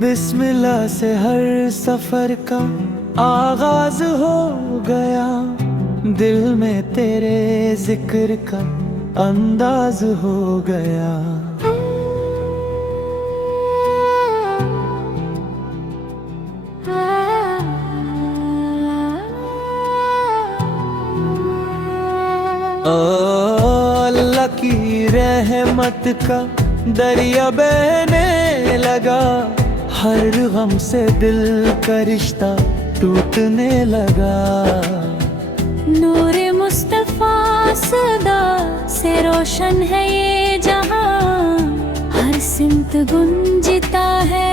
बिस्मिल्लाह से हर सफर का आगाज हो गया, दिल में तेरे जिक्र का अंदाज हो गया। अल्लाह की रहमत का दरिया बहने लगा, हर गम से दिल का रिश्ता टूटने लगा। नूरे मुस्तफा सदा से रोशन है ये जहां, हर सिमत गुंजता है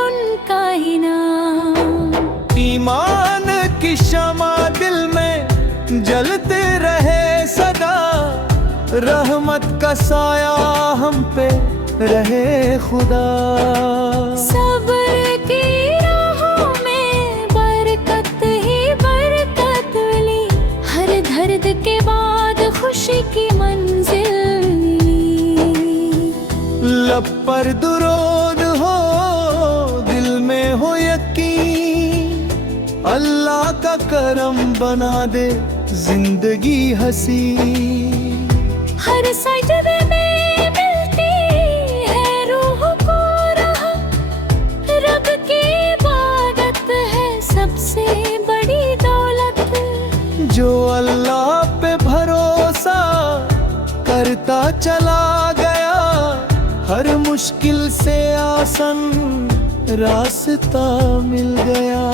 उनका ही नाम। ईमान की शमा दिल में जलते रहे सदा, रहमत का साया हम पे रहे खुदा। सब्र की राहों में बरकत ही बरकत मिली, हर दर्द के बाद खुशी की मंजिल मिली। लब पर दुरूद हो, दिल में हो यकीन, अल्लाह का करम बना दे जिंदगी हसी। हर सजदे में मिलती है रूह को राहत, रब की इबादत है सबसे बड़ी दौलत। जो अल्लाह पे भरोसा करता चला गया, हर मुश्किल से आसान रास्ता मिल गया।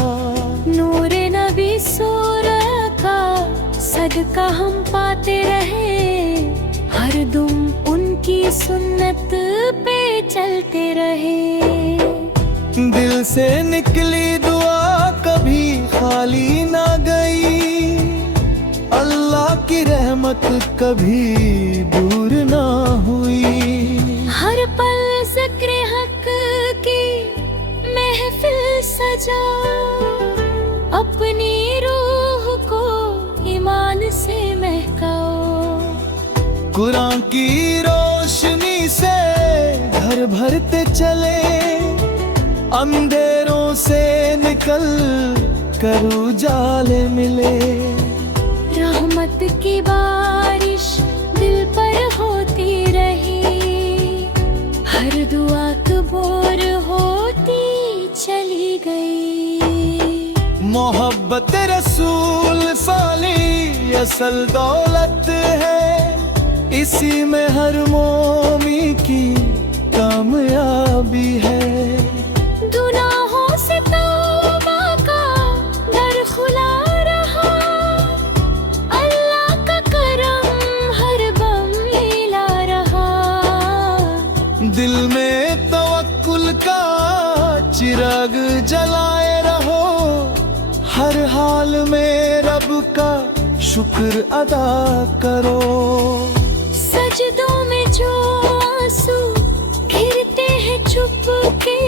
नूर नबी सूरत का सदका हम पाते रहे, हर दुम उनकी सुन्नत पे चलते रहे। दिल से निकली दुआ कभी खाली ना गई, अल्लाह की रहमत कभी दूर ना हुई। हर पल ज़िक्र हक की महफिल सजा, अपनी रूह को ईमान से महकाओ। कुरान की रोशनी से घर भरते चले, अंधेरों से निकल कर उजाले मिले। रहमत की बारिश दिल पर होती रही, हर दुआ कबूल होती चली गई। मोहब्बत रसूल साली असल दौलत है, इसी में हर मोमी की कामयाबी है। गुनाहों से तौबा का दर खुला रहा, अल्लाह का करम हर गम मिला रहा। दिल में तवक्कुल का चिराग जलाए रहो, हर हाल में रब का शुक्र अदा करो। सजदों में जो आंसू गिरते हैं चुप के,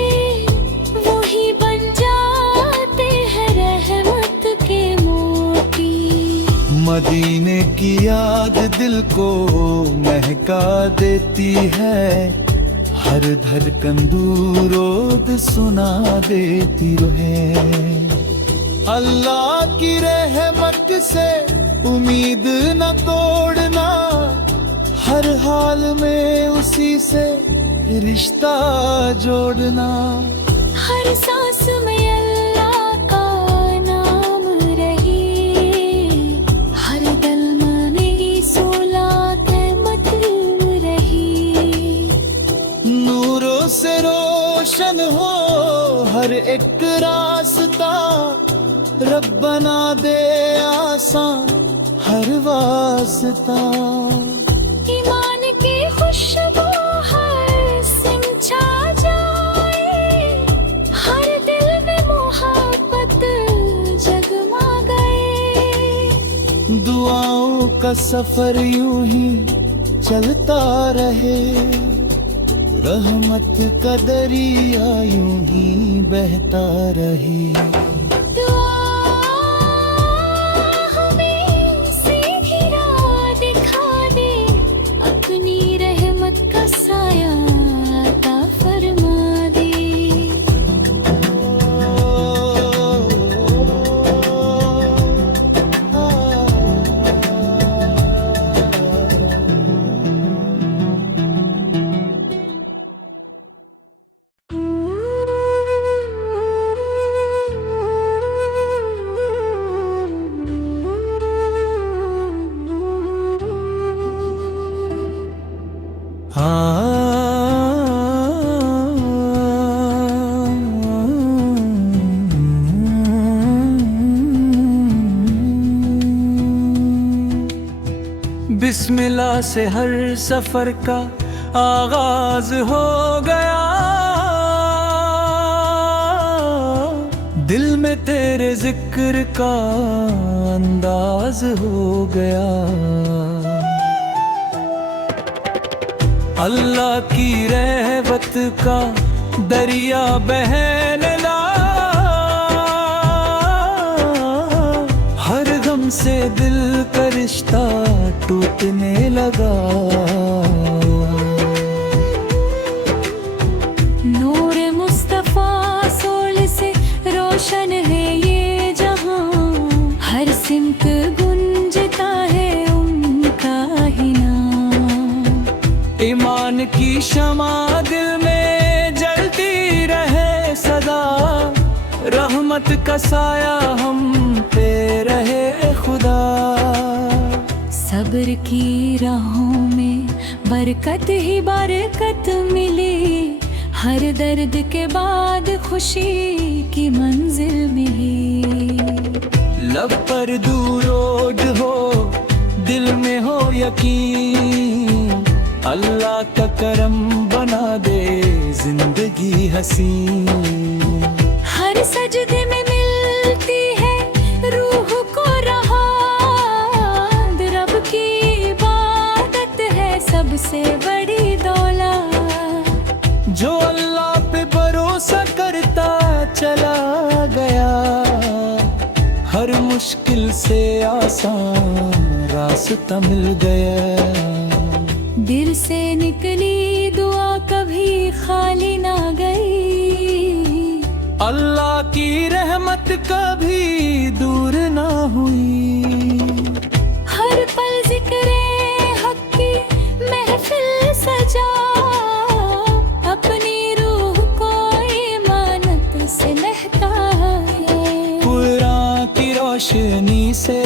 वही बन जाते हैं रहमत के मोती। मदीने की याद दिल को महका देती है, हर धड़कन दूरोद सुना देती रहे। अल्लाह की रहमत से उम्मीद न तोड़ना, हर हाल में उसी से रिश्ता जोड़ना। हर सांस में अल्लाह का नाम रही, हर दिल में नई सोलात रहमत रही। नूरों से रोशन हो हर एक रास्ता, रब बना दे आसान हर वास्ता। ईमान की खुशबू हर सिम छा जाए, हर दिल में मोहब्बत जगमगाए। दुआओं का सफर यूं ही चलता रहे, रहमत का दरिया यूं ही बहता रहे। बिस्मिल्लाह से हर सफर का आगाज हो गया, दिल में तेरे जिक्र का अंदाज हो गया। अल्लाह की रहमत का दरिया बहने लगा, हर गम से दिल का रिश्ता टूटने लगा। नूर मुस्तफा सोल से रोशन है ये जहां, हर सिमत गुंजता है उनका ही नाम। ईमान की शमा दिल में जलती रहे सदा, रहमत का साया हम पे रहे खुदा। सब्र की राहों में बरकत ही बरकत मिली, हर दर्द के बाद खुशी की मंजिल मिली। लब पर दूरोड हो, दिल में हो यकीन, अल्लाह का करम बना दे जिंदगी हसीन। हर सजदे में मिलती है रूह को राहत, रब की इबादत है सबसे बड़ी दौलत। जो अल्लाह पे भरोसा करता चला गया, हर मुश्किल से आसान रास्ता मिल गया। दिल से निकली दुआ कभी खाली ना गई, अल्लाह की रहमत कभी दूर ना हुई। हर पल जिक्रे हक की महफिल सजा, अपनी रूह को ईमानत से महकाए। कुरान की रोशनी से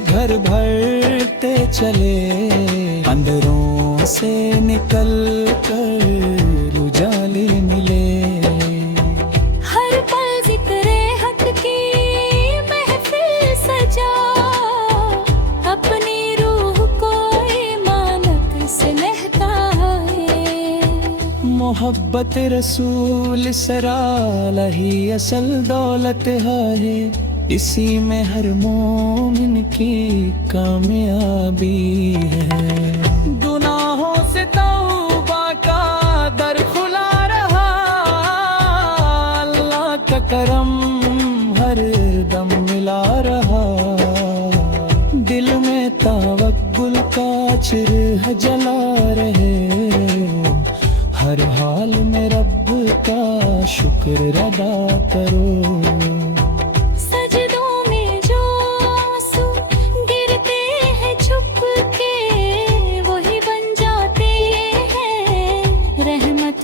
घर भरते चले, अंधेरों से निकल कर उजाले मिले। हर पल जिक्रे हक की महफिल सजा, अपनी रूह को ईमानत से महकाए। मोहब्बत रसूल सराला ही असल दौलत है, इसी में हर मोमिन की कामयाबी है। गुनाहों से तौबा का दर खुला रहा, अल्लाह का करम हर दम मिला रहा। दिल में तवक्कुल का चिराग जला रहे, हर हाल में रब का शुक्र अदा करो।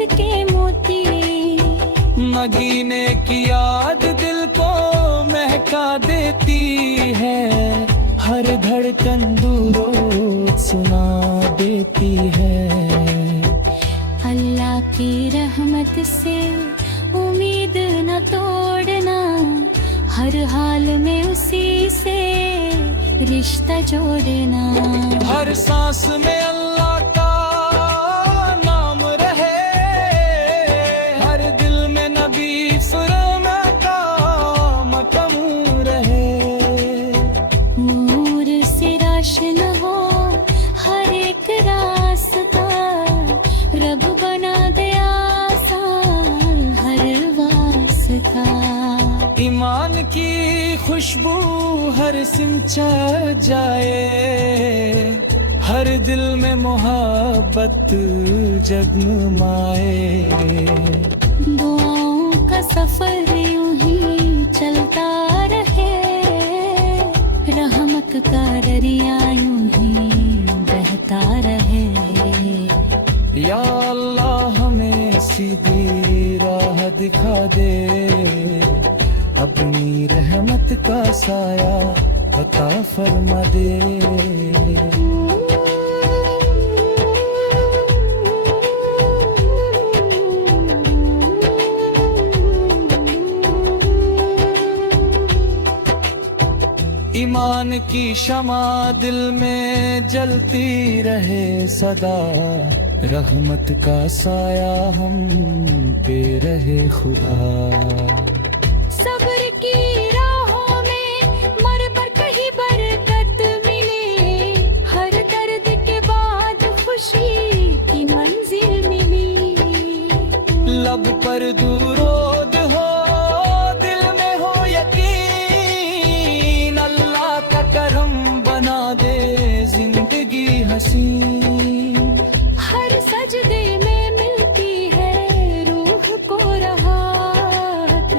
के मोती मदीने की याद दिल को महका देती है, हर धड़कन दूरों सुना देती है। अल्लाह की रहमत से उम्मीद न तोड़ना, हर हाल में उसी से रिश्ता जोड़ना। हर सांस में अल्लाह का ईमान की खुशबू हर सिमचा जाए, हर दिल में मोहब्बत जगमगाए। दुआओं का सफर यूं ही चलता रहे, रहमत का दरिया यूं ही बहता रहे। या अल्लाह हमें सीधी राह दिखा दे, अपनी रहमत का साया अता फरमा दे। ईमान ईमान की शमा दिल में जलती रहे सदा, रहमत का साया हम पे रहे खुदा। सब्र की राहों में मर पर कहीं बरकत मिले, हर दर्द के बाद खुशी की मंजिल मिली। लब पर दुरूद हो, दिल में हो यकीन, अल्लाह का करम बना दे जिंदगी हसीन। हर सजदे में मिलती है रूह को राहत,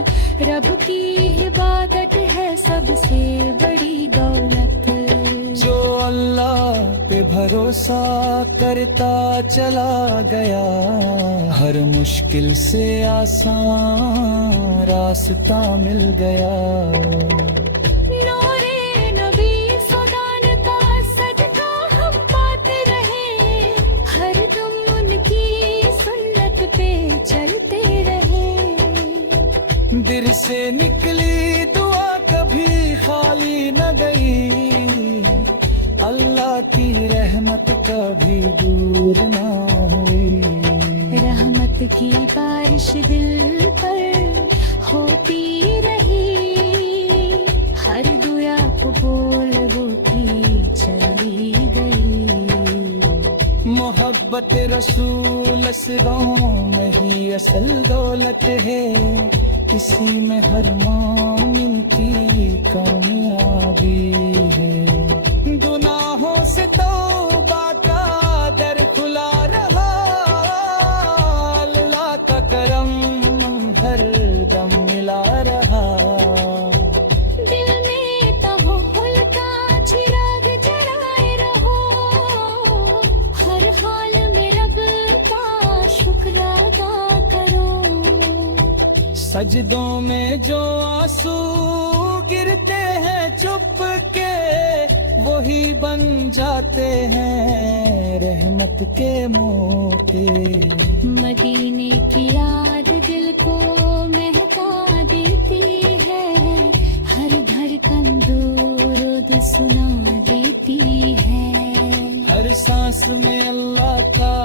रब की इबादत है सबसे बड़ी दौलत। जो अल्लाह पे भरोसा करता चला गया, हर मुश्किल से आसान रास्ता मिल गया। नूरे नबी सुल्तान का सदका हम पाते रहे, हर दम उनकी सुन्नत पे चलते रहे। दिल से निकली दुआ कभी खाली न गई, अल्लाह की रहमत कभी दूर न हुई। रहमत की बारिश दिल पर होती रही, हर दुआ कबूल होती चली गई। मोहब्बत रसूल असरों में ही असल दौलत है, इसी में हर मोमिन की कामयाबी है। गुनाहों से तौबा का दर खुला रहा, अल्लाह का करम हर दम मिला रहा। दिल में तवक्कुल का चिराग जलाए रहो, हर हाल में रब का शुक्र अदा करो। सजदों में जो आंसू गिरते हैं चुप के, वही बन जाते हैं रहमत के मौके। मदीने की याद दिल को महका देती है, हर धड़कन दूर सुना देती है। हर सांस में अल्लाह का